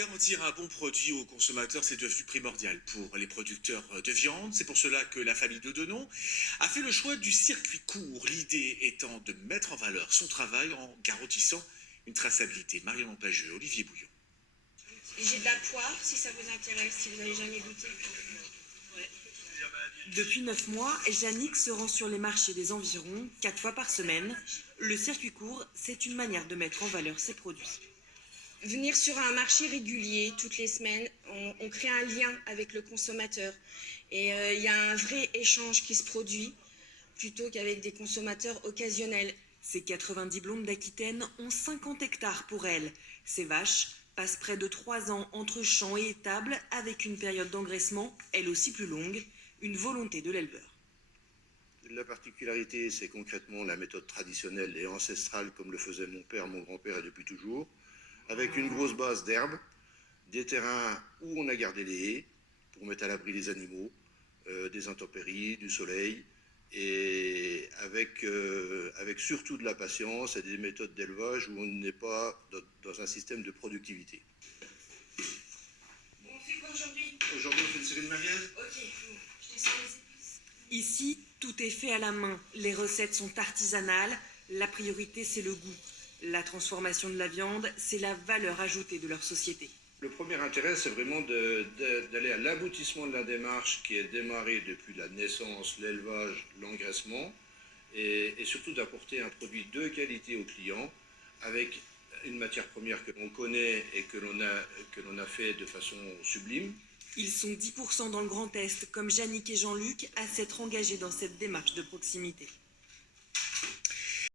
Garantir un bon produit aux consommateurs, c'est devenu primordial pour les producteurs de viande. C'est pour cela que la famille de Denon a fait le choix du circuit court. L'idée étant de mettre en valeur son travail en garantissant une traçabilité. Marion Pageux, Olivier Bouillon. J'ai de la poire, si ça vous intéresse, si vous n'avez jamais goûté. Depuis 9 mois, Yannick se rend sur les marchés des environs 4 fois par semaine. Le circuit court, c'est une manière de mettre en valeur ses produits. Venir sur un marché régulier toutes les semaines, on crée un lien avec le consommateur. Et il y a un vrai échange qui se produit plutôt qu'avec des consommateurs occasionnels. Ces 90 blondes d'Aquitaine ont 50 hectares pour elles. Ces vaches passent près de 3 ans entre champs et étables avec une période d'engraissement, elle aussi plus longue, une volonté de l'éleveur. La particularité, c'est concrètement la méthode traditionnelle et ancestrale comme le faisait mon père, mon grand-père et depuis toujours, avec une grosse base d'herbe, des terrains où on a gardé les haies pour mettre à l'abri les animaux, des intempéries, du soleil, et avec surtout de la patience et des méthodes d'élevage où on n'est pas dans un système de productivité. On fait quoi aujourd'hui? Aujourd'hui, on fait une série de mariage. Ok, je descends les épices. Ici, tout est fait à la main. Les recettes sont artisanales. La priorité, c'est le goût. La transformation de la viande, c'est la valeur ajoutée de leur société. Le premier intérêt, c'est vraiment d'aller à l'aboutissement de la démarche qui est démarrée depuis la naissance, l'élevage, l'engraissement, et surtout d'apporter un produit de qualité aux clients avec une matière première que l'on connaît et que l'on a fait de façon sublime. Ils sont 10% dans le Grand Est, comme Yannick et Jean-Luc, à s'être engagés dans cette démarche de proximité.